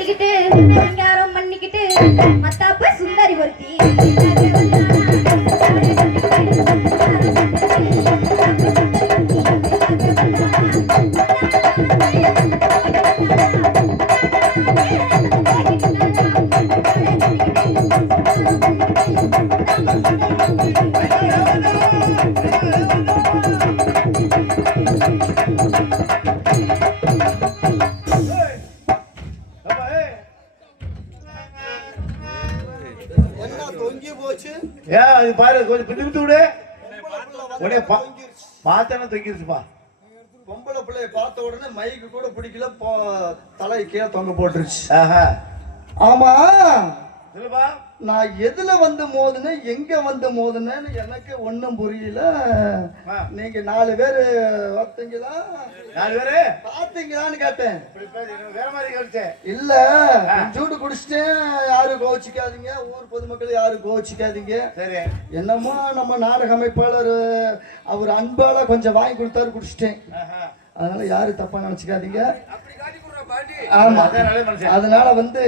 கட்டிக்கிட்டு சிங்காரம் பண்ணிக்கிட்டு மத்தாப்பு சுந்தரி ஒருத்தி பாரு கொஞ்சம் பிடித்து விடு உடனே பார்த்தா தொங்கிருச்சுப்பா. பொம்பளை பிள்ளைய பார்த்த உடனே மைக்கு கூட பிடிக்கல, தலை கீழே தொங்க போட்டுருச்சு. ஆமா சொல்லுப்பா, நான் எதுல வந்து மோதுனேன் எங்க வந்து மோதுனேன்னு எனக்கு ஒண்ணும் புரியல. நீங்க 4 பேரு பார்த்தீங்களா? 4 பேரு பாத்தீங்களான்னு கேட்டேன். வேற மாதிரி கேட்டேன். இல்ல சூடு குடிச்சிட்டேன், யாரும் கோச்சிக்காதீங்க, ஊர் பொதுமக்கள் யாரும் கோச்சிக்காதீங்க. சரி, என்னமோ நம்ம நாடக அமைப்பாளர் அவர் அன்பால கொஞ்சம் வாங்கி கொடுத்தாரு, குடிச்சிட்டேன். அதனால யாரும் தப்பா நினைச்சுக்காதீங்க. ஆமா, அதனால வந்து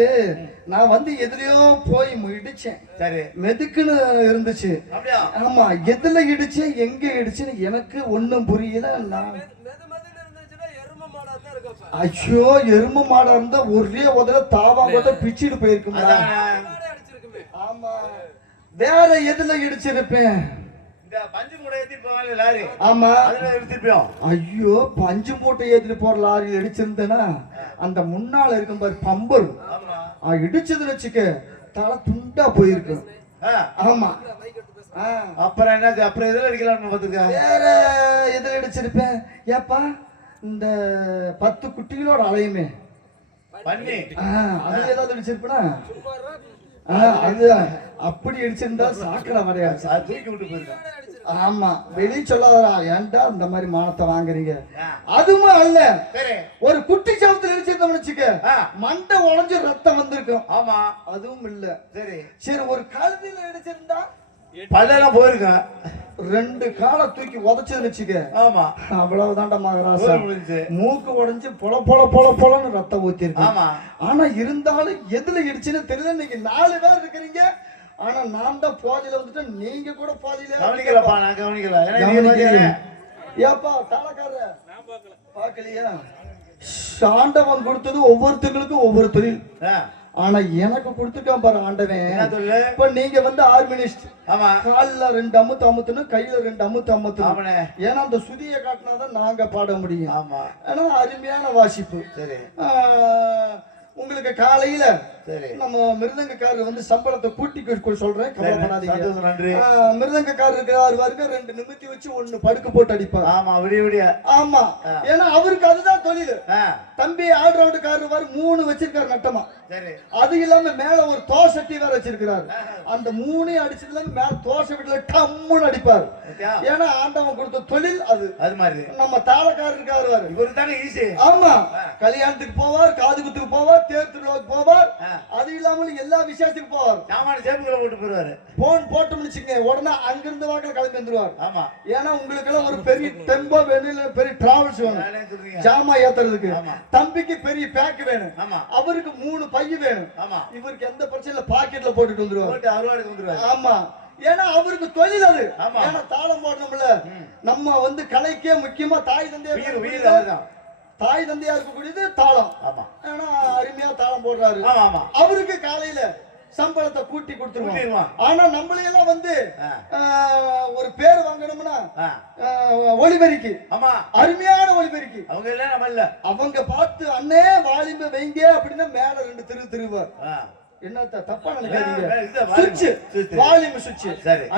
நான் வந்து எதுலயோ போய் இடிச்சேன். சரி, மெதுக்குன்னு இருந்துச்சு. ஆமா, எதுல இடிச்சேன் எங்க இடிச்சுன்னு எனக்கு ஒண்ணும் புரியல. நான் ஐயோ, எரும மாடா இருந்தா ஒரே உதல தாவாங்க பிச்சுட்டு போயிருக்குமா? ஆமா, வேற எதுல இடிச்சிருப்பேன்? ஆமா, ஐயோ, பஞ்சு மூட்டை ஏத்திட்டு போற லாரி இடிச்சிருந்தேன்னா அந்த முன்னால இருக்கும் பாரு பம்பர், இடிச்சதுன்னு வச்சுக்க தலை துண்டா போயிருக்கு. ஆமா, அப்புறம் என்ன, அப்புறம் எதுல அடிக்கலாம் பாத்துருக்க? வேற எதுல இடிச்சிருப்பேன்? ஏப்பா, இந்த 10 குட்டிகளோட அலையுமே பண்ணி அதுல ஏதாவது இடிச்சிருப்பா? அது அப்படி அடிச்சிருந்தா சாக்கடை வரையாச்சு, தூக்கி விட்டு போயிருக்கான். ஆமா, வெளியே சொல்லாதடா, ஏன்டா இந்த மாதிரி மானத்தை வாங்குறீங்க? அதுவும் அல்ல, ஒரு குட்டி சவத்துல இடிச்சிருந்தோம்னு வச்சுக்க மண்டை உடைஞ்சு ரத்தம் வந்திருக்கும். ஆமா, அதுவும் இல்ல. சரி சரி, ஒரு கழுதியில இடிச்சிருந்தா பல்லெல்லாம் போயிருக்கேன். 2 காலை தூக்கி உதச்சதுன்னு வச்சுக்க. ஆமா, அவ்வளவுதான்டா மகராசா. மூக்கு உடைஞ்சு பொல பொல பொல பொலன்னு ரத்தம் ஊத்தி இருக்கு. ஆமா, ஆனா இருந்தாலும் எதுல இடிச்சுன்னு தெரியல. நீங்க 4 பேர் இருக்கிறீங்க, ஆனா நான் தான் பாதியில வந்துட்டேன், நீங்க கூட பாதியில கவனிக்கலப்பா. நான் கவனிக்கல. ஏப்பா தலைக்கார பாக்கலையா? ஆண்டவன் கொடுத்தது ஒவ்வொருத்தங்களுக்கும் ஒவ்வொரு தொழில். ஆனா எனக்கு கொடுத்துட்டான் பாரு ஆண்டவன். இப்ப நீங்க வந்து ஆர்மினிஸ்ட். ஆமா, கால்ல 2 அமுத்து அமுத்துன்னு, கையில 2 அமுத்து அமுத்து. ஏன்னா அந்த சுதியை காட்டினாதான் நாங்க பாட முடியும். ஆமா, ஏன்னா அருமையான வாசிப்பு. சரி, உங்களுக்கு காலையில நம்ம மிருதங்கக்காரர் வந்து சம்பளத்தை கூட்டி சொல்றேன், கவலைப்படாதீங்க. மிருதங்கக்காரர் இருக்கிறாரு பாருங்க, 2 நிமித்தி வச்சு 1 படுக்க போட்டு அடிப்பார். ஆமா, விடிய விடிய. ஆமா, ஏன்னா அவருக்கு அதுதான் தொழில். தம்பி ஆல்ரவுண்டுக்காரர் பாரு 3 வச்சிருக்காரு நட்டமா. அது இல்லாம மேல ஒரு தோசட்டி வேற வச்சிருக்கிறாரு. அந்த 3 அடிச்சதுல மேல தோசை வீட்டுல டம்முன்னு அடிப்பாரு. ஏன்னா ஆண்டவன் கொடுத்த தொழில் அது. அது மாதிரி நம்ம தாளக்காரர் இருக்காரு, இவரு தாங்க ஈஸி. ஆமா, கல்யாணத்துக்கு போவார், காது குத்துக்கு போவார், தேர் திருவிழாவுக்கு போவார், அது இல்லாம எல்லா விசேஷத்துக்கு போவார். சாமான சேப்புக்குள்ள போட்டு போடுவாரு. போன் போட்டோம்னு வச்சுங்க, உடனே அங்கிருந்து வாக்கில கிளம்பி வந்துருவார். ஆமா, ஏன்னா உங்களுக்கு எல்லாம் ஒரு பெரிய டெம்போ வேணும், இல்ல பெரிய டிராவல்ஸ் வேணும் ஜாமா ஏத்துறதுக்கு. தம்பிக்கு பெரிய பேக் வேணும், அவருக்கு 3 பை வேணும். இவருக்கு எந்த பிரச்சனை பாக்கெட்ல போட்டுட்டு வந்துருவார். ஆமா, ஏன்னா அவருக்கு தொழில் அது. ஏன்னா தாளம் போடணும்ல. நம்ம வந்து கலைக்கே முக்கியமா தாய் தந்தையா இருக்கக்கூடியது தாளம். ஏன்னா அருமையா தாளம் போடுறாரு. அவருக்கு காலையில சம்பளத்தை கூட்டி கொடுத்துருவோம். ஆனா நம்மளையெல்லாம் வந்து ஒரு பேர் வாங்கணும்னா ஒளிபெருக்கி, அருமையான ஒளிபெருக்கி அவங்க பார்த்து அண்ணே வாலிப வைங்க அப்படின்னா மேல 2 திருவார். என்ன தப்பா நினைக்காதீங்க, வால்யூம் சுவிட்ச்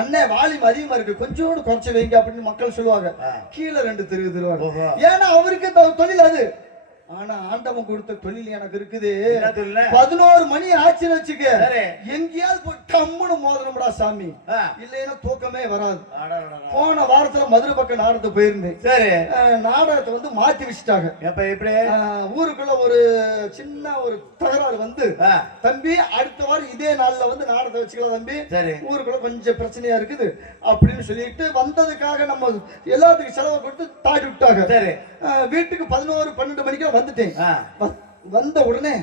அண்ணே வால்யூம் அதிகமா இருக்கு, கொஞ்சோடு குறைச்சு வைங்க அப்படின்னு மக்கள் சொல்லுவாங்க. கீழே 2 திருவார். ஏன்னா அவருக்கு தொழில் அது. ஆனா ஆண்டவன் கொடுத்த தொழில் எனக்கு இருக்குது. 11 மணி ஆச்சுன்னு வச்சுக்க, எங்கேயாவது போய் டம்முன்னு மோதணும்டா சாமி, இல்லைன்னா தூக்கமே வராது. போன வாரத்துல மதுரை பக்கம் நாடகத்தை போயிருந்தேன். சரி, நாடகத்தை வந்து மாத்தி வச்சுட்டாங்க. ஊருக்குள்ள ஒரு சின்ன ஒரு தகராறு வந்து, தம்பி அடுத்த வாரம் இதே நாள்ல வந்து நாடகத்தை வச்சுக்கலாம் தம்பி, ஊருக்குள்ள கொஞ்சம் பிரச்சனையா இருக்குது அப்படின்னு சொல்லிட்டு வந்ததுக்காக நம்ம எல்லாத்துக்கும் செலவு கொடுத்து தாட்டி விட்டாங்க. சரி, வீட்டுக்கு 11-12 மணிக்கு வந்துட்டேன். வந்த உடனே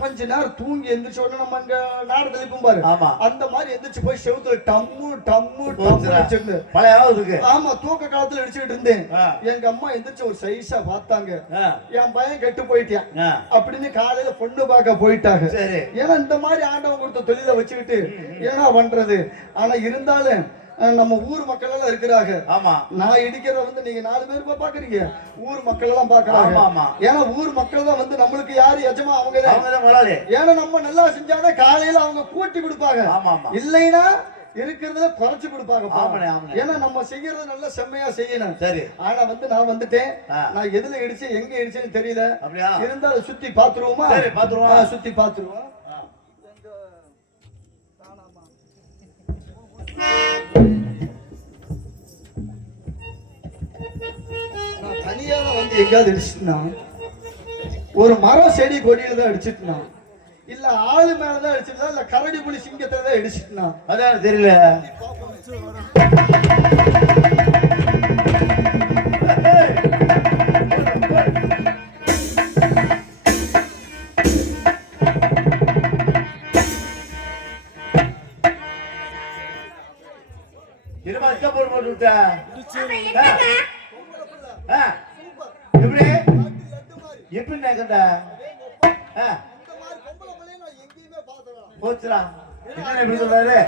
கொஞ்ச நேரம் தூங்கி எந்திரிச்ச உடனே நம்ம இங்க நாடு தெளிப்போம் பாரு, அந்த மாதிரி எந்திரிச்சு போய் செவுத்துல டம்மு டம்மு டம்மு வச்சிருந்து ஆமா தூக்க காலத்துல அடிச்சுட்டு இருந்தேன். எங்க அம்மா எந்திரிச்சு ஒரு சைஸா பார்த்தாங்க, என் பையன் கெட்டு போயிட்டான் அப்படின்னு காலையில பொண்ணு பார்க்க போயிட்டாங்க. ஏன்னா இந்த மாதிரி ஆண்டவன் கொடுத்த தொழிலை வச்சுக்கிட்டு என்ன பண்றது. ஆனா இருந்தாலும் நம்ம ஊர் மக்கள் எல்லாம் இருக்கிறாங்க. ஆமா நான் இடிக்கிறத வந்து நீங்க 4 பேர் பாக்குறீங்க, ஊர் மக்கள் எல்லாம் பாக்குறாங்க. ஏன்னா ஊர் மக்கள் தான் வந்து நம்மளுக்கு யாரு எஜமா அவங்க தான். ஏன்னா நம்ம நல்லா செஞ்சாலே காலையில அவங்க கூட்டி கொடுப்பாங்க, இல்லைன்னா இருக்கிறதுல குறைச்சு கொடுப்பாங்க. ஏன்னா நம்ம செய்யறது நல்லா செம்மையா செய்யணும். சரி ஆனா வந்து நான் வந்துட்டேன், நான் எதுல இடிச்சு எங்க இடிச்சேன்னு தெரியல. இருந்தாலும் சுத்தி பாத்துருவோமா? சுத்தி பாத்துருவோம். நான் தனியாக வந்து எங்கேயாவது அடிச்சுட்டுனா, ஒரு மரம் செடி கொடியில தான் அடிச்சுட்டுனா, இல்ல ஆளு மேலதான் அடிச்சுட்டா, இல்ல கரடி புலி சிங்கத்துல தான் அடிச்சுட்டுனா, அதான் தெரியல. எப்படி கேட்டா போச்சுடா என்ன எப்படி சொல்றாரு.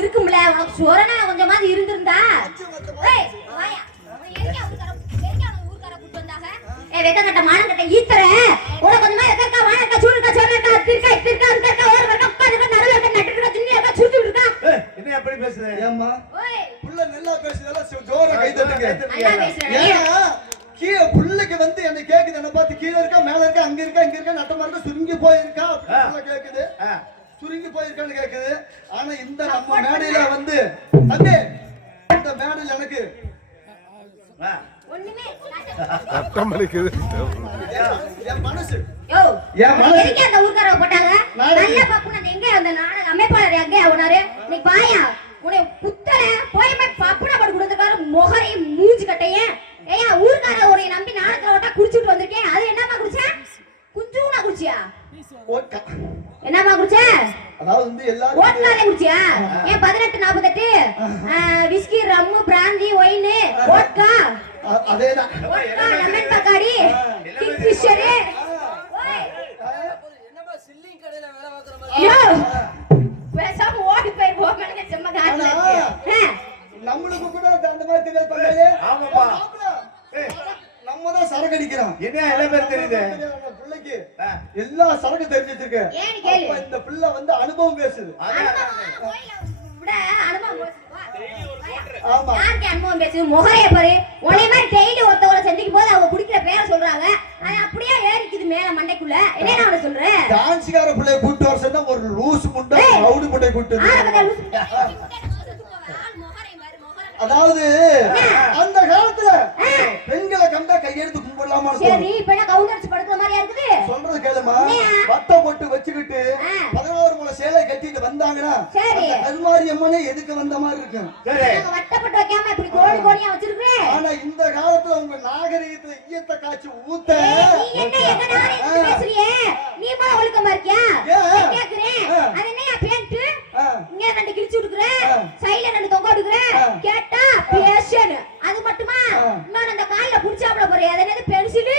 இருக்கும்ல உனக்கு சொரணா கொஞ்சமாவது இருந்திருந்தா. வெக்கங்கட்ட மானங்கட்ட ஈத்தற உனக்கு கொஞ்சமா எக்கா வானக்கா சூடுக்கா சொன்னக்கா திருக்கா திருக்கா திருக்கா ஒரு வட்டம் உட்கார்ந்து நடுவுல இருக்க நட்டுக்குற திண்ணியக்கா சுத்தி விடுறா. என்ன அப்படி பேசுற? ஏம்மா புள்ள நல்லா பேசுதல ஜோர கை தட்டுங்க. ஏன்னா கீழ புள்ளைக்கு வந்து என்ன கேக்குது, என்ன பார்த்து கீழ இருக்கா மேல இருக்கா அங்க இருக்கா இங்க இருக்கா நட்டமா இருக்கா சுருங்கி போயிருக்கா அப்படி கேக்குது. சுருங்கி போயிருக்கான்னு கேக்குது. ஆனா இந்த நம்ம மேடையில வந்து தம்பி இந்த மேடையில எனக்கு சட்டம் அளிக்குது. என் மனசு யோ என் மனசு எங்க அந்த ஊர்கார போட்டாங்க நல்ல பாப்புன எங்க அந்த நாடக அமைப்பாளர் எங்க அவனாரு நீ பாயா உன்னை புத்தற போய் பாப்புன படு கொடுத்துக்கார மொகரை மூஞ்சி கட்டைய. ஏயா ஊர்கார ஒரே நம்பி நாடக ஓட்டா குடிச்சிட்டு வந்திருக்கேன். அது என்னமா குடிச்ச? குஞ்சுனா குடிச்சியா? ஓட்கா என்னமா குடிச்ச? அதாவது வந்து எல்லாரும் ஓட்காலே குடிச்சியா? ஏன் 1848 விஸ்கி ரம்மு பிராந்தி ஒயின் ஓட்கா அதேதான் லெமன் பக்காடி கிங் ஃபிஷர். என்னமா சில்லிங் கடையில வேலை பார்க்குற மாதிரி பேசாம ஓடி போய் போகணுங்க செம்ம காட்டுல. நம்மளுக்கு கூட அந்த மாதிரி தெரியாது பண்ணாலே. ஆமாப்பா நம்ம தான் சரக்கு அடிக்கிறோம். என்ன எல்லா பேர் தெரியுது பிள்ளைக்கு எல்லா சரக்கு தெரிஞ்சு வச்சிருக்கு. அப்ப இந்த பிள்ளை வந்து அனுபவம் பேசுது. அனுபவம் பேசுது முகரைய பாரு. ஒரே மாதிரி டெய்லி ஒருத்தவரை சந்திக்கும் போது அவங்க குடிக்கிற பேரை சொல்றாங்க. அது அப்படியே ஏறிக்குது மேல மண்டைக்குள்ள. என்ன நான் சொல்றேன், டான்ஸ்கார பிள்ளைய கூட்டு வர சொன்னா ஒரு லூஸ் முண்டை ரவுடி முண்டை கூட்டு. அதாவது அந்த காலத்துல பெண்களை கண்டா கையெடுத்து கும்பிடலாமா? சரி இப்ப என்ன கவுண்டர்ஸ் படுக்கிற மாதிரியா இருக்குது? சொல்றது கேளுமா, வட்டம் போட்டு வச்சுக்கிட்டு 11 முளை சேலை கட்டிட்டு வந்தாங்கன்னா கல்வாரி அம்மனே எதுக்கு வந்த மாதிரி இருக்கும். வட்டப்பட்டு வைக்காம இப்படி கோடி கோடியா வச்சிருக்கேன். ஆனா இந்த காலத்துல உங்க நாகரிகத்துல ஈயத்தை காய்ச்சி ஊத்த என்ன எங்க நாகரிகத்தை பேசுறியே? நீ மா ஒழுக்கமா இருக்கியா? கேக்குறேன் அது என்னையா பேண்ட் இங்க 2 கிழிச்சு விடுக்குற சைடுல 2 தொங்க விடுக்குற கேட்டா பேஷன். அது மட்டுமா இன்னொன்னு அந்த கால்ல புடிச்சாப்ல போறே அது என்னது பென்சில்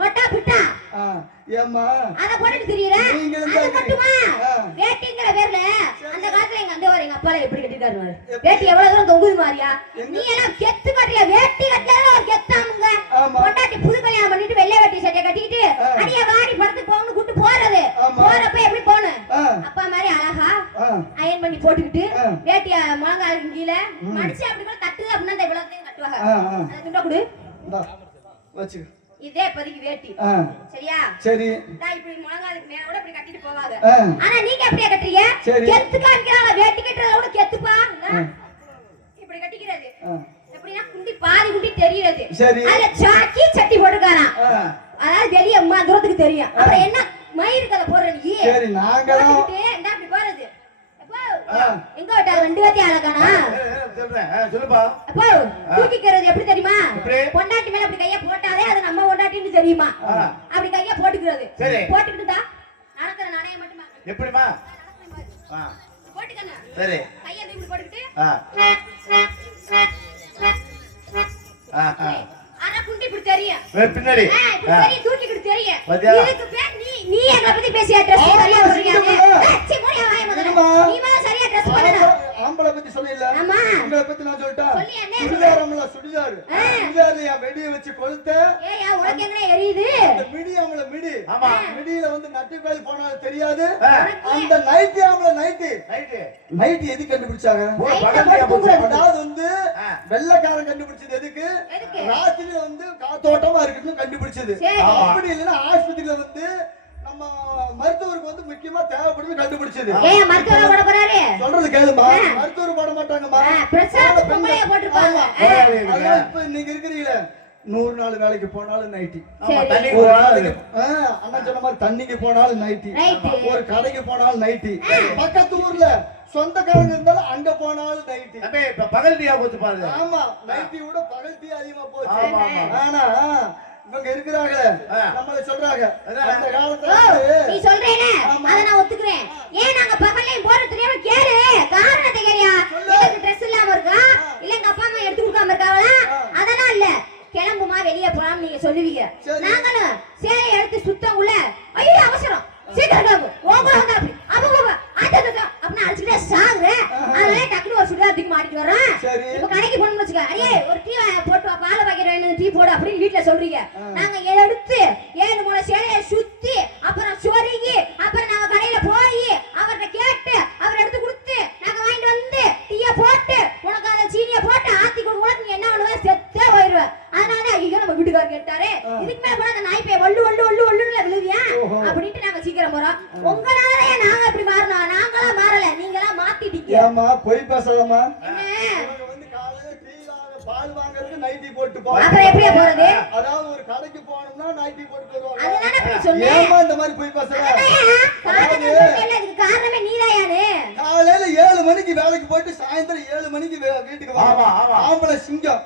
மட்டா பிட்டா. ஏம்மா அத போட்டுட்டு தெரியற? அது மட்டுமா வேட்டிங்கற பேர்ல அந்த காலத்துல எங்க அந்த எங்க அப்பால எப்படி கட்டிட்டாரு பாரு. வேட்டி எவ்வளவு தூரம் தொங்குது மாரியா? நீ எல்லாம் கெத்து கட்டியா? வேட்டி கட்டல ஒரு கெத்தாமுங்க. பொண்டாட்டி புது கல்யாணம் பண்ணிட்டு வெள்ளை வேட்டி சட்டை கட்டிட்டு அடியே வாடி படத்துக்கு போகணும் கூட்டி போறது. போறப்ப எப்படி போணும்? அப்பா மாதிரி அழகா அயன் பண்ணி போட்டுக்கிட்டு வேட்டிய முழங்காலுக்கு கீழே மடிச்சு அப்படி கூட கட்டுது அப்படின்னா இந்த இவ்வளவு கட்டுவாங்க. அதை துண்டா கொடு வச்சு இதே பதிக்கு வேட்டி சரியா? சரி நான் இப்படி முழங்காலுக்கு மேல இப்படி கட்டிட்டு போவாங்க. ஆனா நீங்க அப்படியே கட்டுறீங்க. கெத்து காமிக்கிறாங்க. வேட்டி கட்டுறத விட கெத்துப்பா இப்படி கட்டிக்கிறது எப்படின்னா குண்டி பாதி குண்டி தெரியுது. அதுல சாக்கி சட்டி போட்டுக்காராம். அதாவது வெளிய அம்மா தூரத்துக்கு தெரியும். அப்புறம் என்ன மயிருக்கு அதை போடுற நீ? சரி நாங்க அப்படி போறது எங்க விட்டாரு 2 வாத்தி ஆளக்கானா சொல்றேன் சொல்லுப்பா. அப்போ தூக்கிக்கிறது எப்படி தெரியுமா? எப்படி? பொண்டாட்டி மேல அப்படி கைய போட்டாலே அது நம்ம பொண்டாட்டின்னு தெரியுமா? அப்படி கைய போட்டுக்கிறது. சரி. போட்டுக்கிட்டா நடக்கிற நாணய மட்டுமா? எப்படிமா? போட்டுக்கங்க. சரி. கைய இப்படி போட்டுக்கிட்டு ஆனா குண்டி இப்படி தெரியும். பின்னாடி இப்படி தெரியும், தூக்கிக்கிட்டு தெரியும். பாத்தியா? இதுக்கு பேர் நீ எங்களை பத்தி பேசியா ட்ரெஸ் சரியா போடுறியானே? சீ போறியா வாய் முதல்ல. நீ மேல சரியா ட்ரெஸ் பண்ணணும். ஆம்பளை பத்தி சொல்லல. ஆமா. உங்களை பத்தி நான் சொல்லிட்டா? சொல்லியா என்ன? சுடிதாரம்ல சுடிதார். சுடிதார்ல வெடிய வச்சு கொளுத்த. ஏயா உனக்கு என்ன எரியுது? அந்த மிடி ஆம்பளை மிடி. ஆமா. மிடியில வந்து நட்டு கோயில் போனாலும் தெரியாது. அந்த நைட்டி ஆம்பளை நைட்டி. நைட்டி எது கண்டுபிடிச்சாங்க? அதாவது வந்து வெள்ளைக்காரன் கண்டுபிடிச்சது எதுக்கு? ராத்திரியில வந்து காத்தோட்டமா இருக்குன்னு கண்டுபிடிச்சது. அப்படி இல்லைன்னா ஆஸ்பத்திரியில வந்து நம்ம மருத்துவருக்கு வந்து முக்கியமா தேவைப்படுது கண்டுபிடிச்சது. ஏய் மருத்துவர போட போறாரு. சொல்றது கேளுமா. மருத்துவர் போட மாட்டாங்கம்மா. பிரசாத் பொம்பளைய போட்டுப்பாங்க. அதான் இப்ப நீங்க இருக்கீங்களே 100 நாள் வேலைக்கு போனாலும் நைட்டி. ஆமா தண்ணி அண்ணா சொன்ன மாதிரி தண்ணிக்கு போனாலும் நைட்டி. ஒரு கடைக்கு போனாலும் நைட்டி. பக்கத்து ஊர்ல சொந்தக்காரங்க இருந்தாலும் அங்க போனாலும் நைட்டி. இப்ப பகல் டீயா போச்சு பாருங்க. ஆமா நைட்டி விட பகல் டீ அதிகமா போச்சு. ஆனா இவங்க இருக்கிறாங்களே நம்மள சொல்றாங்க அந்த காலத்துல நீ சொல்றேனே அத நான் ஒத்துக்கிறேன். ஏன் நாங்க பகல்லையும் போற தெரியாம கேளு. காரணத்தை கேளியா? எனக்கு Dress இல்லாம இருக்கா? இல்ல எங்க அப்பா அம்மா எடுத்து கொடுக்காம இருக்காங்களா? அதெல்லாம் இல்ல. கிளம்புமா வெளிய போலாம் நீங்க சொல்லுவீங்க. நாங்களும் சேலை எடுத்து சுத்தங்குள்ள ஐயோ அவசரம் சீக்கிரம் கிளம்பு. ஓங்கல வந்தா அப்படி அப்பா ஆட்டா அப்படி அடிச்சுட்டே சாகுறேன். அதனால டக்குனு ஒரு சுடிதார் தூக்கி மாட்டிட்டு வர்றேன். இப்ப கடைக்கு போகணும்னு வச்சுக்க. அடியே ஒரு டீ போட்டு வா, பால் பாக்கெட் வேணும், டீ போடு அப்படின்னு வீட்டுல சொல்றீங்க. நாங்க எடுத்து 7 மூணு சேலையை சுத்தி அப்புறம் சொருகி அப்புறம் நாங்க கடையில போய் அவர்கிட்ட கேட்டு அவர் எடுத்து கொடுத்து நாங்க வாங்கிட்டு வந்து டீயை போட்டு உனக்கு அந்த சீனியை போட்டு ஆத்தி கொடுக்க நீ என்ன பண்ணுவ? செத்தே போயிடுவேன். அதனால ஐயோ நம்ம வீட்டுக்காரர் கேட்டாரு இதுக்கு மேல போனா அந்த நாய்ப்பைய வள்ளு வள்ளு வள்ளு வள்ளுல விழுவியா அப்படின்ட்டு நாங்க சீக்கிரம் போறோம். உங்களாலயே நாங்க இப்படி மாறணும். நாங்களா மாறல, நீங்களா மாத்திட்டீங்க. ஏமா போய் பேசாதம்மா. என்ன வந்து காலையில டீ பால் வாங்குறதுக்கு நைட்டி போட்டு போவாங்க. அப்புறம் எப்படியே போறது? அதாவது ஒரு கடைக்கு போகணும்னா நைட்டி போட்டு வருவாங்க. அதனால அப்படி சொன்னேன். ஏமா இந்த மாதிரி போய் பேசுற? அதுக்கு காரணமே நீதாயானே. காலையில 7 மணிக்கு வேலைக்கு போயிட்டு சாயந்தரம் 7 மணிக்கு வீட்டுக்கு வா. ஆம்பளை சிங்கம்.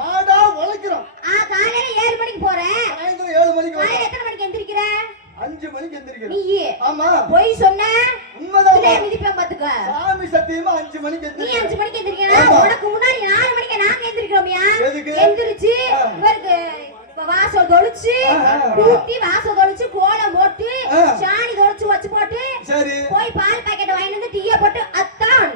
மாடா உழைக்கிறோம். காலையில 7 மணிக்கு போறேன். சாயந்தரம் 7 மணிக்கு காலையில எத்தனை மணிக்கு எந்திரிக்கிற? 5 மணிக்கு எந்திரிக்கிறேன். நீ ஆமா போய் சொன்ன உண்மைதான். மிதிப்பேன் பாத்துக்க. சாமி சத்தியமா 5 மணிக்கு நீ எந்திரிக்கிறேன். 5 மணிக்கு எந்திரிக்கணும். உனக்கு முன்னாடி 4 மணிக்கு நாங்க எந்திரிக்கிறோம்யா. எந்திரிச்சு இவருக்கு வாசல் தொளிச்சு கூட்டி வாசல் தொளிச்சு கோலம் போட்டு சாணி தொளிச்சு வச்சு போட்டு போய் பால் பாக்கெட் வாங்கிட்டு வந்து டீயை போட்டு அத்தான்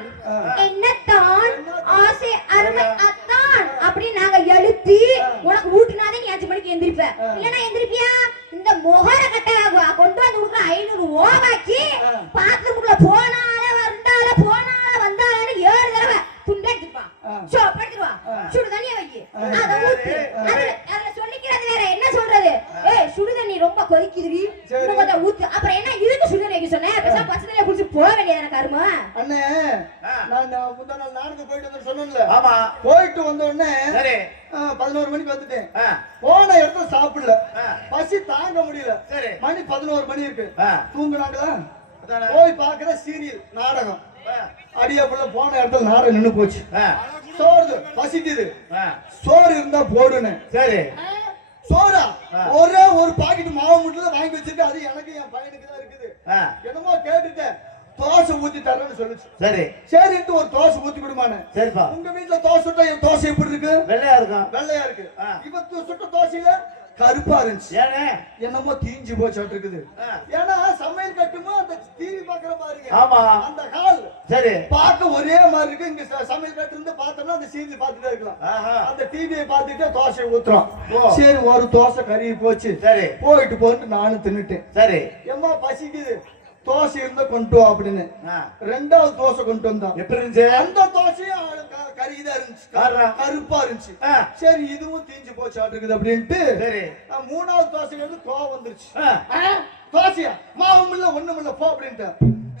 என்னத்தான் ஆசை அருமை அத்தான் அப்படின்னு நாங்க எழுப்பி உனக்கு ஊட்டினாதே நீ 5 மணிக்கு எந்திரிப்ப. இல்லன்னா எந்திரிப்பியா? இந்த முகர கட்டை கொண்டு வந்து கொடுக்குற 500 ஓவாக்கி பாத்ரூம்குள்ள போனால வந்தால போனால வந்தாலும் 7 தடவை துண்டை எடுத்துப்பான். சுடு தண்ணியை வை, அதை ஊத்து. அதுல சொல்லிக்கிறது வேற என்ன சொல்றது? ஏய் சுடு தண்ணி ரொம்ப கொதிக்குதுடி, இன்னும் கொஞ்சம் ஊத்து. அப்புறம் என்ன இதுக்கு சுடு தண்ணி வைக்க சொன்னேன்? பேசாம பச்சை தண்ணியை குடிச்சு போக வேண்டியதான கருமா? அண்ணே நான் முந்தா நாள் நானுக்கு போயிட்டு வந்து சொன்னேன்ல. ஆமா போயிட்டு வந்த உடனே 11 மணிக்கு வந்துட்டேன். போன இடத்துல சாப்பிடல, பசி தாங்க முடியல. மணி 11 மணி இருக்கு. தூங்குனாங்களா? போய் பாக்குற சீரியல் நாடகம். அடியாப்புல போன இடத்துல நாடகம் நின்னு போச்சு. சோறு பசிக்குது, சோறு இருந்தா போடுன்னு. சரி சோறா ஒரே ஒரு பாக்கெட் மாவு மட்டும் வாங்கி வச்சிருக்கேன். அது எனக்கு என் பையனுக்கு தான் இருக்குது. என்னமோ கேட்டுட்டேன், தோசை ஊத்தி தரேன்னு சொல்லுச்சு. சரி சரின்ட்டு ஒரு தோசை ஊத்தி கொடுமானே. சரிப்பா. உங்க வீட்டுல தோசை சுட்டா என் தோசை எப்படி இருக்கு? வெள்ளையா இருக்கும். வெள்ளையா இருக்கு. இவ சுட்ட தோசையில கருப்பா இருந்துச்சு. என்னமோ தீஞ்சு போச்சாட்டு இருக்குது. ஏன்னா சமையல் கட்டுமோ அந்த டிவி பாக்குற பாருங்க. ஆமா அந்த ஹால் சரி பார்க்க ஒரே மாதிரி இருக்கு. இங்க சமையல் கட்டு இருந்து பார்த்தோம்னா அந்த சீரியல் பார்த்துட்டே இருக்கலாம். அந்த டிவியை பார்த்துட்டு தோசை ஊத்துறோம். சரி ஒரு தோசை கருகி போச்சு. சரி போயிட்டு போட்டு நானும் தின்னுட்டேன். சரி எம்மா பசிக்குது, தோசை இருந்தா கொண்டு வா அப்படின்னு 2வது தோசை கொண்டு வந்தான். எப்படி இருந்துச்சு? அந்த தோசையும் கருகிதான் இருந்துச்சு, கருப்பா இருந்துச்சு. சரி இதுவும் தீஞ்சு போச்சு இருக்குது அப்படின்ட்டு 3வது தோசையில இருந்து கோவம் வந்துருச்சு. தோசையா மாவும் இல்ல ஒண்ணும் இல்ல போ அப்படின்ட்டு.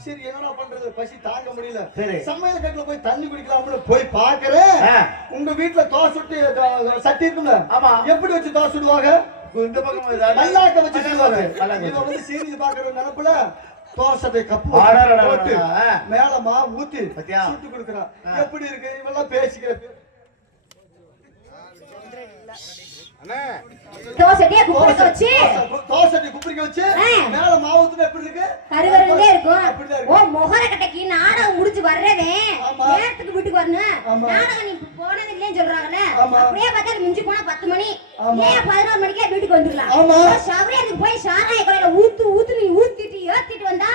சரி என்னடா பண்றது, பசி தாங்க முடியல. சமையல் கட்டுல போய் தண்ணி குடிக்கலாம்னு போய் பாக்குறேன். உங்க வீட்டுல தோசை சுட்டு சட்டி இருக்கும்ல, எப்படி வச்சு தோசை சுடுவாங்க? இந்த பக்கம் மல்லாக்க வச்சு சுடுவாங்க. இவன் வந்து சீரியல் பாக்குற நினைப்புல தோசை கப்பு அடடடடடா. போட்டு மேல மாவு ஊத்தி பாத்தியா? சுட்டு கொடுக்குறான். எப்படி இருக்கு இவெல்லாம் பேசிக்கிற தோசையே குப்புறக்க வச்சு தோசை குப்பிரிக்க வச்சு மேல மாவு ஊத்துனா எப்படி இருக்கு? கருகருந்தே இருக்கும். அப்படிதான் ஓ இருக்கு. முகர கட்டைக்கு நாடகம் முடிச்சு வர்றவன் ஆமா. நேரத்துக்கு வீட்டுக்கு வரணும். ஆமா. நாடகம் நீ போனது இல்லைன்னு சொல்றாங்கல்ல. ஆமா. அப்படியே பார்த்தா மிஞ்சி போனா 10 மணி ஆமா. இல்லையா 11 மணிக்கே வீட்டுக்கு வந்துடலாம். ஆமா. சவரியத்துக்கு போய் சாராய கடையில ஊத்து நீ ஊத்திட்டு ஏத்திட்டு வந்தா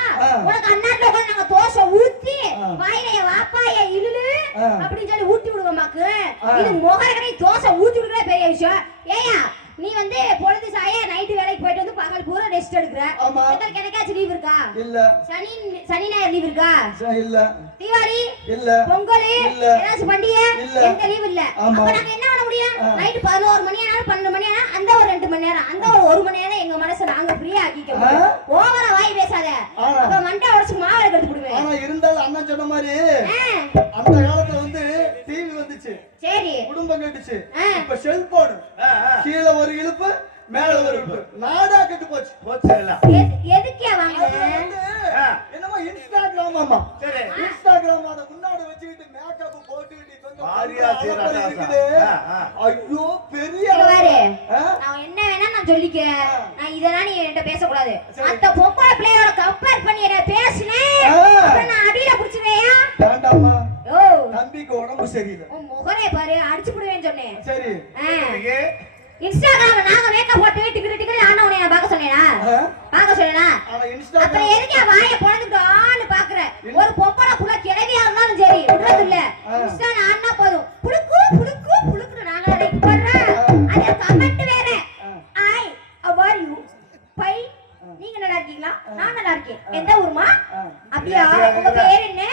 உனக்கு அண்ணாட்ல உட்காந்து நாங்க தோசை ஊத்தி வாயிலைய வாப்பாய இழுலு அப்படின்னு சொல்லி ஊட்டி விடுவோமாக்கு. இது முகர கடை தோசை ஊத்தி விடுறதே பெரிய விஷயம். ஏயா நீ வந்து பொழுது சாய நைட்டு வேலைக்கு போயிட்டு வந்து பகல் பூரா ரெஸ்ட் எடுக்கிற. ஆமா. எங்களுக்கு எனக்காச்சும் லீவ் இருக்கா? இல்ல. சனி ஞாயிறு லீவ் இருக்கா? இல்ல. தீபாவளி இல்ல. பொங்கல் இல்ல. ஏதாச்சும் பண்டிகை இல்ல. எந்த லீவ் இல்ல. ஆமா. அப்ப நாங்க என்ன பண்ண முடியும்? நைட் 11 மணி ஆனாலும் 12 மணி ஆனா அந்த ஒரு 2 மணி நேரம் அந்த ஒரு 1 மணி நேரம் எங்க மனசை நாங்க ஃப்ரீயா ஆக்கிக்க முடியும். ஓவரா வாய் பேசாத. அப்ப மண்டை உடைச்சு மாவு எடுத்து விடுவேன். ஆனா இருந்தாலும் அண்ணன் சொன்ன மாதிரி அந்த காலத்துல வந்து டிவி வந்துச்சு, சரி குடும்பம் கட்டுச்சு. இப்ப செல்போன் கீழே ஒரு இழுப்பு மேல ஒரு இழுப்பு நாடா கட்டு போச்சு. எதுக்கே வாங்க என்னமோ இன்ஸ்டாகிராம். ஆமா சரி. இன்ஸ்டாகிராம் அத முன்னாடி வச்சுக்கிட்டு மேக்கப் போட்டுக்கிட்டு மாரியா சீராட்டா இருக்குது. ஐயோ பெரிய பாரு நான் என்ன வேணா நான் சொல்லிக்கிறேன். நான் இதெல்லாம் நீ என்கிட்ட பேசக்கூடாது. அந்த பொம்பளை பிள்ளையோட கம்பேர் பண்ணி என்ன பேசுனேன் அப்புறம் நான் அடியில புடிச்சுவேயா? வேண்டாமா, ஓ தம்பிக்கு உடம்பு சரியில்லை. உன் முகரே பாரு அடிச்சு புடுவேன்னு சொன்னேன். சரி. இன்ஸ்டாகிராம்ல நாங்க மேக்கப் போட்டு டிக்கெட் ஆன உடனே நான் பார்க்க சொன்னேனா? பார்க்க சொன்னேனா? ஆனா அப்புறம் இன்ஸ்டாகிராம் எதுக்கு வாயை பொளந்துட்டான்னு பாக்குற? ஒரு பொம்பளை புள்ள கிளவியா இருந்தாலும் சரி விடுறது இல்ல. இன்ஸ்டா ஆனா போதும் புடுக்கு புடுக்கு புடுக்கு நாங்க லைக் பண்றோம். அத கமெண்ட் வேற. ஐ how are you? பை நீங்க நல்லா இருக்கீங்களா? நான் நல்லா இருக்கேன். எந்த ஊர்மா? அப்படியா? உங்க பேர் என்ன?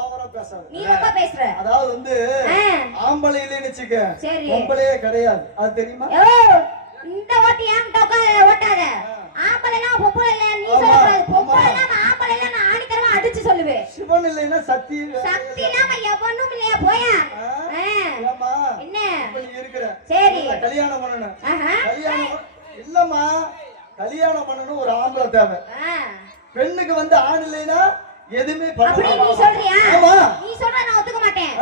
ஓவரா பேசாத. நீ ரொம்ப பேசுற. அதாவது வந்து ஆம்பளை இல்லைன்னு வச்சுக்க, சரி. பொம்பளையே கிடையாது. அது தெரியுமா? ஓ இந்த ஓட்டி ஏன் ஓட்டாத. ஆம்பளை எல்லாம் பொம்பளை இல்ல நீ சொல்லக்கூடாது. பொம்பளை எல்லாம் ஆம்பளை எல்லாம் நான் ஆணித்தரமா அடிச்சு சொல்லுவேன். சிவன் இல்லைன்னா சக்தி சக்தி இல்லாம எவனும் இல்லையா போயா? ஏம்மா, என்ன இப்ப நீ இருக்கிற சரி கல்யாணம் பண்ணணும். ஆஹா. இல்லம்மா, கல்யாணம் பண்ணணும் ஒரு ஆம்பளை தேவை. பெண்ணுக்கு வந்து ஆண் இல்லைன்னா எதுவுமே அப்படி நீ சொல்றியா? ஆமா. நீ சொல்ற நான் ஒத்துக்க மாட்டேன்.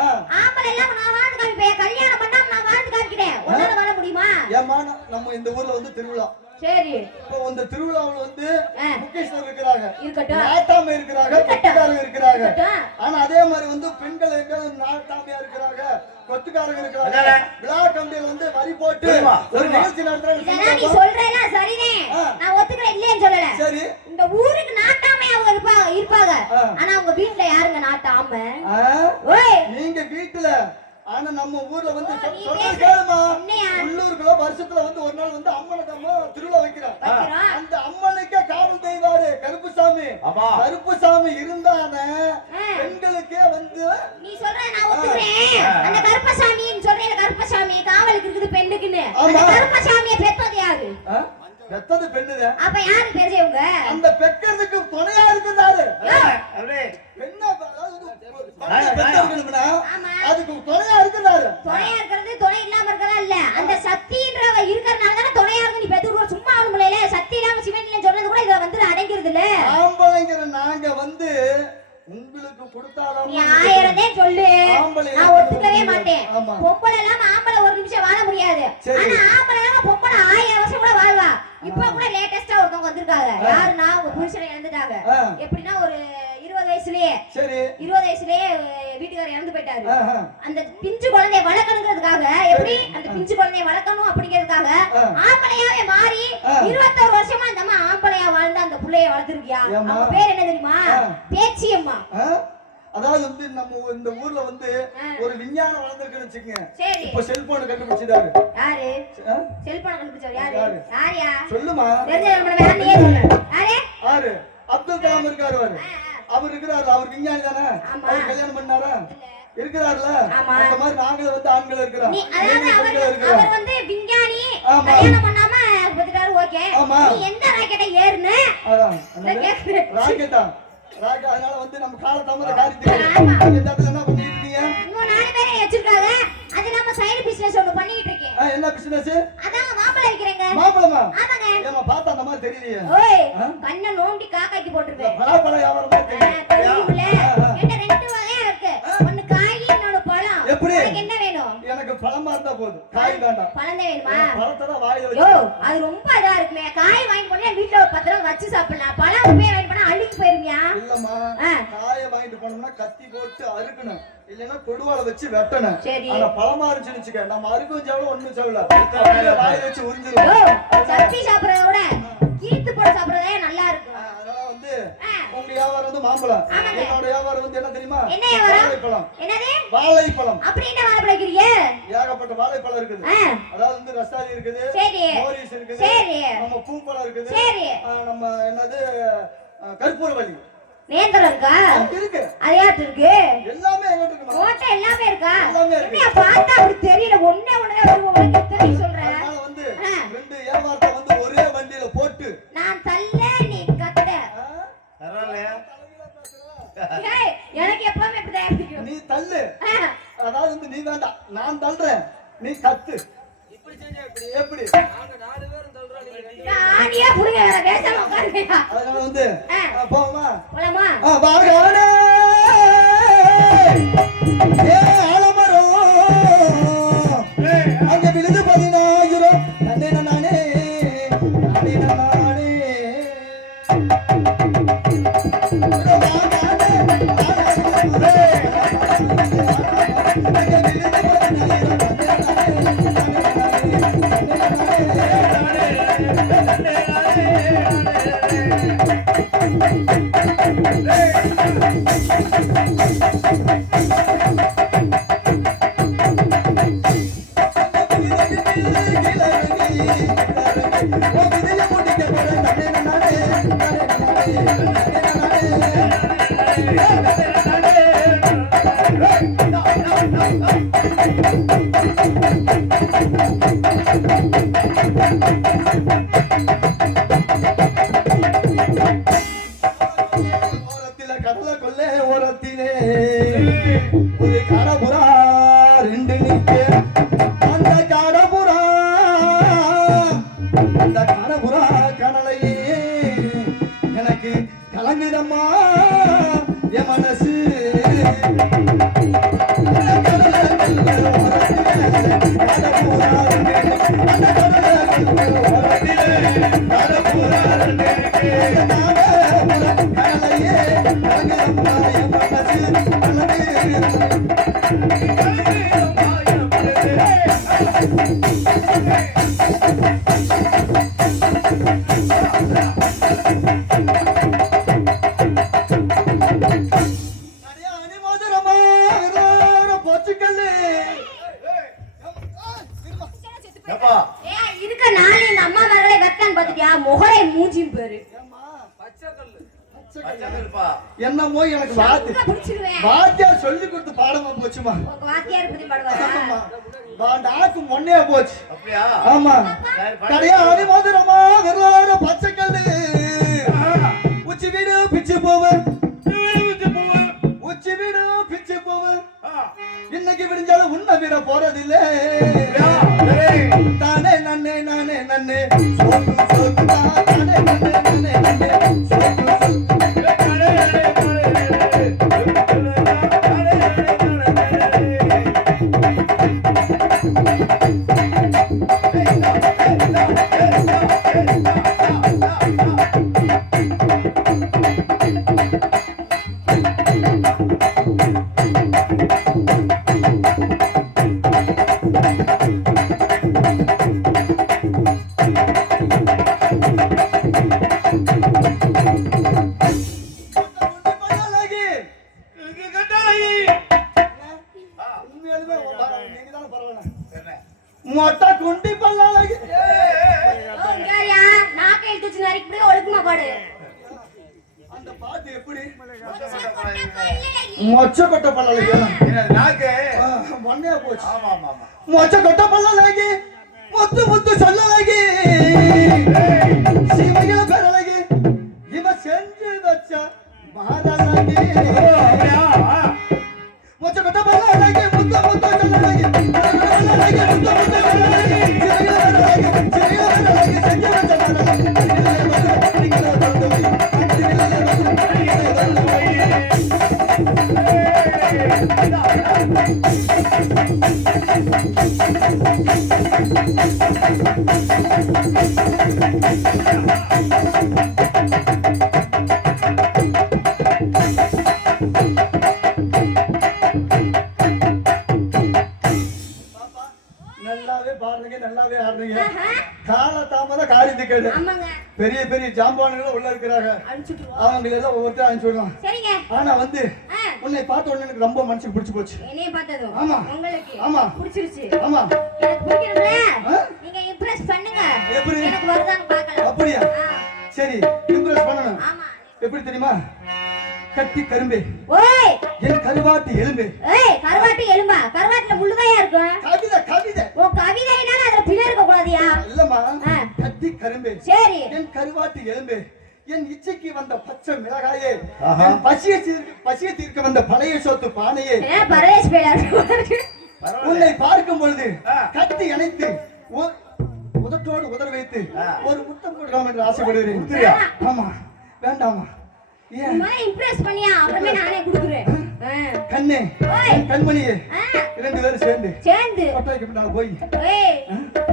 ஆம்பளை எல்லாம் நான் வாழ்ந்து காமிப்பேன். கல்யாணம் பண்ணா நான் வாழ்ந்து காமிக்கிறேன். உன்னால வாழ முடியுமா? ஏம்மா, நம்ம இந்த ஊர்ல வந்து திருவிழா. சரி இப்போ இந்த திருவிழாவுல வந்து முக்கியஸ்தர் இருக்கிறாங்க, இருக்கட்டும், நாட்டாமை இருக்கிறாங்க, கொத்துக்காரங்க இருக்கிறாங்க. இருக்கட்டும். ஆனா அதே மாதிரி வந்து பெண்கள் எங்க நாட்டாமையா இருக்கிறாங்க, கொத்துக்காரங்க இருக்கிறாங்க. விழா கம்பியில வந்து வரி போட்டு ஒரு நிகழ்ச்சி இதெல்லாம் நீ நடத்துறாங்க. சொல்றேன்னா சரினே, நான் ஒத்துக்கிறேன் இல்லைன்னு சொல்லல. சரி. இந்த ஊருக்கு நாட்டாமை அவங்க இருப்பாங்க. ஆனா அவங்க வீட்ல யாருங்க நாட்டாம? ஓய் நீங்க வீட்டுல, ஆனா நம்ம ஊர்ல வந்து நீ சொல்றது பேசு. கேளுமா, என்னையா? உள்ளூருக்குள்ள வருஷத்துல வந்து ஒரு நாள் வந்து அம்மனுக்கு அம்மா திருவிழா வைக்கிறோம். வைக்கிறோம். அந்த அம்மனுக்கே காவல் தெய்வாரு கருப்புசாமி. ஆமா. கருப்புசாமி இருந்தானே பெண்களுக்கே வந்து நீ சொல்ற நான் ஒத்துக்கிறேன். அந்த கருப்பசாமின்னு சொல்றேன், கருப்பசாமி காவலுக்கு இருக்குது பெண்ணுக்குன்னு. அந்த ஆமா. கருப்பசாமியை பெத்தது யாரு? பெத்தது பெண்ணுதான். அப்ப யாரு பெரியவங்க? அந்த பெக்கிறதுக்கு துணையா இருக்கிறாரு பெண்ணா. அதாவது பெத்தவங்களுக்குன்னா ஆமா. அதுக்கு துணையா இருக்கிறாரு. துணையா இருக்கிறது துணை இல்லாம இருக்கலாம் இல்ல. அந்த சக்தின்றவ இருக்கறனால தான துணையா இருந்து நீ பெத்து விடுற. சும்மா ஆளுங்களே சக்தி இல்லாம சிவன் இல்லன்னு சொல்றது கூட இதுல வந்து அடங்கிறது இல்ல. ஆம்பளைங்கிற நாங்க வந்து உங்களுக்கு கொடுத்தாலும் நீ ஆயிரதே சொல்லு, நான் ஒத்துக்கவே மாட்டேன். ஆமா. பொம்பளை எல்லாம் ஆம்பளை ஒரு நிமிஷம் வாழ முடியாது. சரி. ஆனா ஆம்பளை எல்லாம் பொம்பளை 1000 வருஷம் கூட வாழ்வா. இப்ப கூட லேட்டஸ்டா ஒருத்தவங்க வந்திருக்காங்க. யாருன்னா உங்க புருஷனை இறந்துட்டாங்க. எப்படின்னா ஒரு 20 வயசுலயே. சரி. 20 வயசுலயே வீட்டுக்காரர் இறந்து போயிட்டாரு. அந்த பிஞ்சு குழந்தைய வளர்க்கணுங்கிறதுக்காக, எப்படி அந்த பிஞ்சு குழந்தைய வளர்க்கணும் அப்படிங்கிறதுக்காக ஆம்பளையாவே மாறி 21 வருஷமா அந்த அம்மா ஆம்பளையா வாழ்ந்து அந்த புள்ளைய வளர்த்திருக்கியா? அவங்க பேர் என்ன தெரியுமா? பேச்சியம்மா. அதாவது வந்து நம்ம இந்த ஊர்ல வந்து ஒரு விஞ்ஞானம் வளர்ந்துருக்குன்னு வச்சுக்கங்க. சரி. இப்ப செல்போன் கண்டுபிடிச்சிட்டாரு. யாரு? செல்போன் கண்டுபிடிச்சவர் யாரு? யாரியா? சொல்லுமா. தெரிஞ்ச நம்மள வேலையே சொல்லு. யாரு? யாரு? அப்துல் கலாம் இருக்காரு அவரு. அவர் இருக்கிறாரு. அவர் விஞ்ஞானி தானே. அவர் கல்யாணம் பண்ணாரா? இருக்கிறார்ல. அந்த மாதிரி நாங்களும் வந்து ஆண்கள் இருக்கிறோம். அவர் வந்து விஞ்ஞானி கல்யாணம் பண்ணாம பத்திட்டாரு. ஓகே. நீ எந்த ராக்கெட்டை ஏறுன? ராக்கெட்டா? அதனால வந்து நம்ம கால தாமத காரியத்துக்கு இந்த இடத்துல என்ன பண்ணிட்டு இருக்கீங்க? இன்னும் 4 பேரை வச்சிருக்காங்க. அது நம்ம சைடு பிசினஸ் ஒன்னு பண்ணிட்டு இருக்கேன். என்ன பிசினஸ்? அதான் மாம்பழம் விக்கிறேங்க. மாம்பழமா? ஆமாங்க. ஏமா பார்த்தா அந்த மாதிரி தெரியலையே. ஓய் கண்ணை நோண்டி காக்காய்க்கு போட்டுருவே. எப்படி உனக்கு என்ன வேணும்? எனக்கு பழமா இருந்தா போதும், காய் வேண்டாம். பழம் வேணுமா? பழத்தை தான் வாயில யோ, வச்சு. அது ரொம்ப இதா இருக்குமே. காய் வாங்கிட்டு போனா வீட்ல ஒரு 10 ரூபா வச்சு சாப்பிடலாம். பழம் உண்மையா வாங்கிட்டு போனா அழுகி போயிருமியா? இல்லம்மா, ஆ. காயை வாங்கிட்டு போனோம்னா கத்தி போட்டு அறுக்கணும், இல்லைன்னா கொடுவாளை வச்சு வெட்டணும். சரி. ஆனா பழமா இருந்துச்சுன்னு வச்சுக்க, நம்ம அறுக்கவும் சாப்பிடலாம், ஒண்ணும் சாப்பிடல, வாயில வச்சு யோ, உறிஞ்சிருவோம். சப்பி சாப்பிடுறத விட கீத்து போட்டு சாப்பிடுறதே நல்லா இருக்கும். அதனால வந்து ஆ. உங்க வியாபாரம் வந்து மாம்பழம், ஆமாங்க. என்னோட வியாபாரம் வந்து என்ன தெரியுமா? என்ன வியாபாரம்? வாழைப்பழம். என்னது? வாழைப்பழம். அப்படி என்ன வாழைப்பழம் வைக்கிறீங்க? ஏகப்பட்ட வாழைப்பழம் இருக்குது. ஆ. அதாவது வந்து ரஸ்தாளி இருக்குது, சரி. மோரிஸ் இருக்குது, சரி. நம்ம பூப்பழம் இருக்குது, சரி. நம்ம என்னது கற்பூரவள்ளி நேந்திரம் இருக்கா? இருக்கு. அது யார்ட்ட இருக்கு? எல்லாமே எங்கிட்ட இருக்கு. ஓட்ட எல்லாமே இருக்கா? எல்லாமே இருக்கு. என்னைய பார்த்தா அப்படி தெரியல. ஒண்ணே உனக்கு எத்தனை சொல்றேன்? அதனால வந்து ஆ. ரெண்டு வியாபாரத்தை வந்து ஒரே வண்டியில போட்டு நான் தள்ள நீ கத்த. பரவாயில்லையா? ஏய், எனக்கு எப்பவுமே இப்படிதான் பிடிக்கும். நீ தள்ளு, ஆ. அதாவது வந்து நீ வேண்டாம், நான் தள்ளுறேன், நீ கத்து. இப்படி செஞ்சா எப்படி? எப்படி? நாங்க 4 பேரும் தள்ளுறோம், நீங்க 2 நான் ஆடியே புடுங்க வேற பேசாம உட்காருங்க. அதனால வந்து ஆ. போவோமா? போலாமா? வாகானே ஏ ஆலமரம் அங்க விழுது 10,000 நானே நானே நானே நானே கடலை கொள்ளை ஓரத்திலே ஒரு கடபுரா 2 நிக்க, அந்த கடபுரா கடலையே எனக்கு கலங்குதம்மா என் மனசு. ஏப்பா, ஏய், இருக்க நாளை இந்த அம்மா மகளே வெட்டான் பாத்துட்டியா? முகரை மூஞ்சியும் பேரு. பச்சை கல்லு. பச்சைப்பா. என்னமோ எனக்கு சவுக்கா பிடிச்சிருவேன். வாத்தியார் சொல்லி கொடுத்து பாடமா போச்சுமா. உங்க வாத்தியார் பத்தி பாடுவாரா? நாக்கு மொன்னையா போச்சு. அப்படியா? ஆமா, சரி, பாடு. கடையா அடிமதுரமா வெறும் பச்சைக்கல்லு உச்சி வீடு பிச்சு போவு, உச்சி வீடு பிச்சு போவு, இன்னைக்கு விடிஞ்சாலும் உன்னை விட போறதில்லை. தானே நன்னே நானே நன்னே சோக்கு சோக்கு தானே நன்னே நானே நன்னே சோக்கு சோக்கு. மொட்டை குண்டி பல்லாலகி. ஓ, இங்க வாரியா? நாக்கை இழுத்து வச்சு நறுக்கி இப்படியே ஒழுக்கமா பாடு. அந்த பாட்டு எப்படி? மொச்சை மொச்ச கொட்ட பல்லாலகி. என்னது நாக்கு? மொன்னையா போச்சு. ஆமா ஆமா ஆமா. மொச்ச கொட்ட பல்லாலகி, முத்து முத்து சொல்லலகி, சீமையில பெறலகி, இவ செஞ்சு வச்ச மாதலகி. மொச்ச கொட்ட பல்லாலகி, முத்து முத்து சொல்லலகி, பல்லாலகி, முத்து முத்து சொல்லலகி, சீமையில பெறலகி, சீமையில பெறலகி, செஞ்சு வச்ச மாதலகி. நல்லாவே பாடுறீங்க, நல்லாவே ஆடுறீங்க. ஆஹா. கால தாமத காரியத்தை கேடு. ஆமாங்க. பெரிய பெரிய ஜாம்பானுங்களும் உள்ள இருக்கிறாங்க. அனுப்பிச்சுட்டுருவோம். அவங்க எல்லாம் ஒவ்வொருத்தரும் அனுப்பிச்சு விடலாம். சரிங்க. ஆனா வந்து ஆ, உன்னை பார்த்த உடனே எனக்கு ரொம்ப மனசுக்கு பிடிச்சு போச்சு. என்னைய பார்த்ததும் ஆமா. உங்களுக்கு ஆமா. பிடிச்சிருச்சு. ஆமா. எனக்கு பிடிக்கணும்ல? ஆ? நீங்க இம்ப்ரெஸ் பண்ணுங்க. எப்படி? எனக்கு வருதான்னு பார்க்கலாம். அப்படியா? ஆ, சரி, இம்ப்ரெஸ் பண்ணணும். ஆமா. எப்படி தெரியுமா? கட்டி கரும்பே, ஓய், என் கருவாட்டி எலும்பே. ஏய், கருவாட்டு எலும்பா? கருவாட்டுல முள்ளுதாயா இருக்கும்? கவிதை கவிதை உன் கவிதைனால அதுல பிழை இருக்க கூடாதியா? இல்லம்மா. ஆ. கட்டி கரும்பே, சரி. என் கருவாட்டி எலும்பே, என் இச்சைக்கு வந்த பச்சை மிளகாயே, ஆஹா. என் பசியை தீர்க்க வந்த பழைய சோத்து பானையே, ஏன் பரவேஷ் பேடா இருக்கு? உன்னை பார்க்கும் பொழுது ஆ. கட்டி அணைத்து உதட்டோடு உதற வைத்து ஆ. ஒரு முத்தம் கொடுக்கலாம் என்று ஆசைப்படுகிறேன். முத்திரையா? ஆமா. வேண்டாமா? ஏன்? சும்மா இம்ப்ரெஸ் பண்ணியா? அப்புறமே நானே கொடுக்குறேன். ஆ. கண்ணே, ஓய். என் கண்மணியே, ஆ, இரண்டு பேரும் சேர்ந்து சேர்ந்து. கொட்டாய்க்கு பின்னால் போய் ஏய்,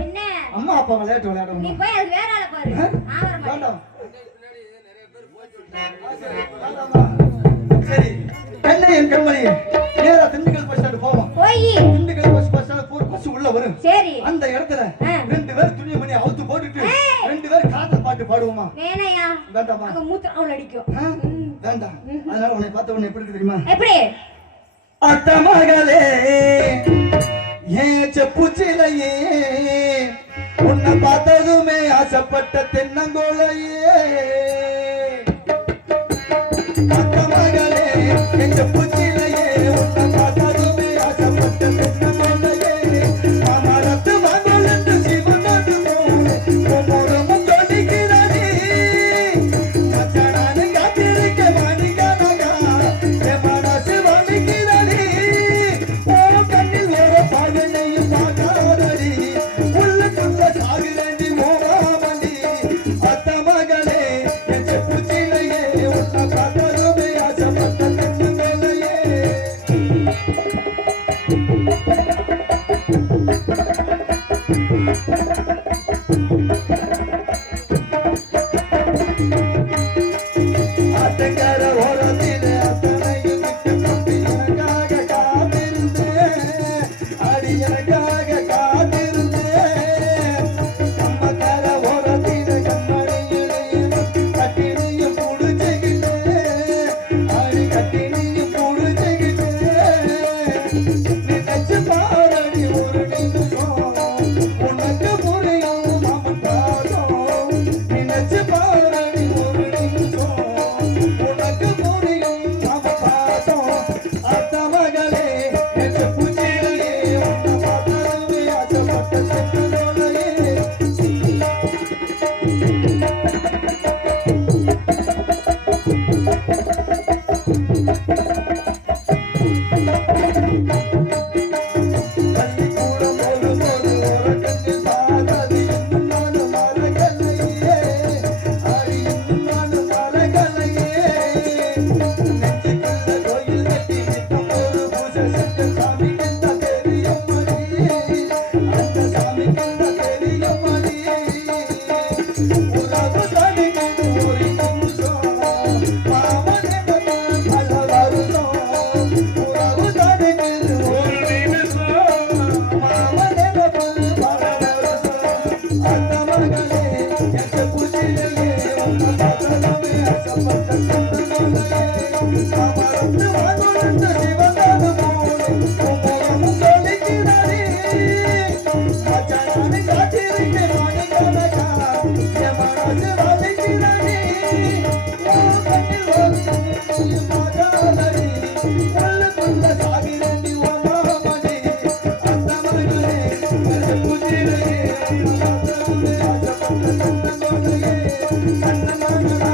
என்ன? அம்மா அப்பா விளையாட்டு நீ விளையாடுவோம். போய் அது வேற ஆளை பாரு. நான் வர மாட்டேன். வேண்டாம். வேண்டாமா? சரி, கண்ணே என் கண்மணியே, நேரா திண்டுக்கல் பஸ் ஸ்டாண்ட் போவோம். போய். திண்டுக்கல் பஸ் ஸ்டாண்ட் பஸ் உள்ள வரும். சரி. அந்த இடத்துல ஆ. ரெண்டு பேர் துணியை மணி அவுத்து போட்டுட்டு ஏய். ரெண்டு பேர் காதல் பாட்டு பாடுவோமா? வேணையா? வேண்டாமா? அங்க மூத்திரம் அடிக்கும். ஆ? வேண்டாம். அதனால உன்னை பார்த்த உன்னை எப்படி இருக்கு தெரியுமா? எப்படி? அத்த மகளே, ஏன் செப்புச்சிலையே, உன்னை பார்த்ததுமே ஆசைப்பட்ட தென்னங்கோலையே. அத்த மகளே, என் செப்புச்சிலையே, உன்னை பார்த்ததுமே ஆசைப்பட்ட தென்னங்கோலையே. மாமரத்து மகள் என்று சிவனது போலே, உம்முறமும் ஜொலிக்கிறதே. மச்சானானு காத்திருக்க மணிக்கணக்கா, என் மனசு வலிக்கிறதே. ஓ கண்ணில் ஒரு பகனையும் பார்க்காதடி, உள்ளுக்குள்ள சாகுறடி மோகாமடி. அத்த மகளே, என் செப்புச்சிலையே, உன்னை பார்த்ததுமே ஆசைப்பட்ட தென்னங்கோலையே. ஆத்தங்கர ஓரத்திலே அத்தனையும் விட்டு தம்பி எனக்காக காத்திருந்தேன். அடி எனக்காக காத்திருந்தேன். கம்பக்கர ஓரத்திலே கண்மணியிடையே கட்டினியும் புடிச்சுக்கிட்டேன். அடி கட்டினியும் புடிச்சுக்கிட்டேன். நினைச்சு பாரடி ஒரு நிமிஷம், உனக்கு புரியும் மாமன் பாசம். நினைச்சு பாரடி ஒரு நிமிஷம், உனக்கு புரியும் மாமன் பாசம். அத்த மகளே, என் செப்புச்சிலையே, உன்னை பார்த்ததுமே ஆசைப்பட்ட தென்னங்கோலையே. பள்ளிக்கூடம் போகும்போது ஓரக்கண்ணில் பார்த்தது இன்னும் நானும் மறக்கலையே. அடி இன்னும் நானும் மறக்கலையே. நெஞ்சுக்குள்ள கோயில் கட்டி நித்தம் ஒரு பூஜை செஞ்ச சாமிக்குன்னா தெரியுமடி. அந்த சாமிக்குன்னா தெரியுமடி. உறவு தடுக்குது ஒரு நிமிஷம், மாமனே பல வருஷம். உறவு தடுக்குது ஒரு நிமிஷம், மாமனே பல வருஷம். அத்த மகளே, என் செப்புச்சிலையே, உன்னை பார்த்ததுமே ஆசைப்பட்ட தென்னங்கோலையே. அமர்ந்து வாழ்ந்த சிவனது போலே, உம்முறமும் ஜொலிக்கிறதே. மச்சானானு காத்திருக்க மணிக்கணக்கா, என் மனசு வலிக்கிறதே. உன் கண்ணில் ஒரு கண்ணில் பார்க்காதடி, உள்ளுக்குள்ள சாகிறடி உன் மாமனே. அத்த மகளே, என் செப்புச்சிலையே, உன்னை பார்த்ததுமே ஆசைப்பட்ட தென்னங்கோலையே. தன்னமகனா,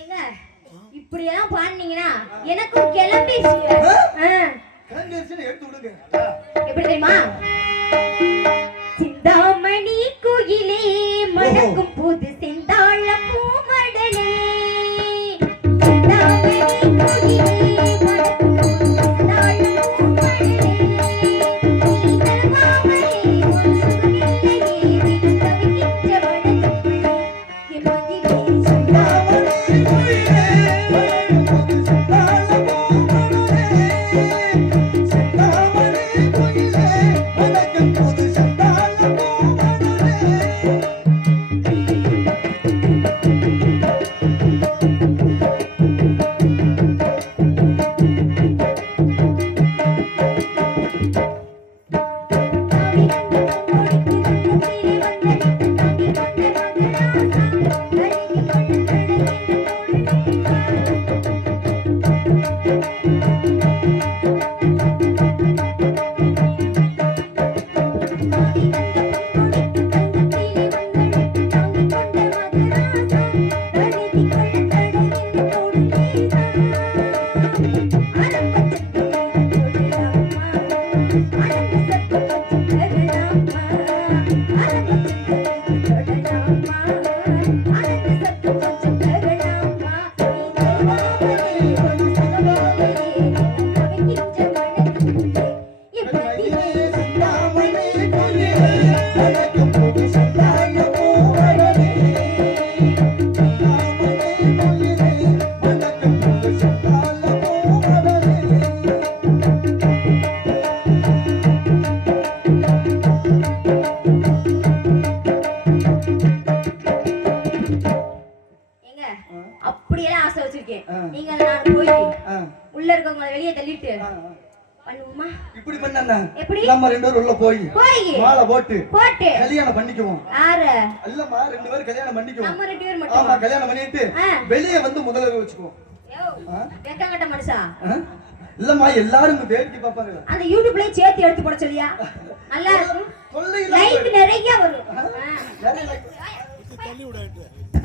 ஏங்க, இப்படியெல்லாம் பாடுனீங்கன்னா எனக்கும் கிளம்பி. ஆ, கண்டிஷன் எடுத்து விடுங்க. எப்படி தெரியுமா? சிந்தாமணி குயிலே மணக்கும் புது செந்தாழ அப்படியெல்லாம் ஆசை வச்சிருக்கேன் ஆ. நீங்க நான் போய் ஆ, உள்ள இருக்கவங்கள வெளியே தள்ளிட்டு ஆ, பண்ணுவோமா இப்படி பண்ண எப்படி நம்ம 2 பேரும் உள்ள போய் போய் மாலை போட்டு போட்டு கல்யாணம் பண்ணிக்குவோம். ஆறு இல்லம்மா 2 பேரும் கல்யாணம் பண்ணிக்குவோம். நம்ம 2 பேர் ஆமா மட்டும் கல்யாணம் பண்ணிட்டு ஆ. வெளியே வந்து முதல்ல வச்சுக்குவோம். வெக்கங்கட்ட மனுஷா ஆ? இல்லம்மா எல்லாரும் இங்க வேடிக்கை பார்ப்பாங்க. அந்த யூடியூப்லயே சேர்த்து எடுத்து போட சொல்லியா நல்லா இருக்கும் தொல்லை இல்ல. லைக் நிறைய வரும் நிறைய like. ஆ.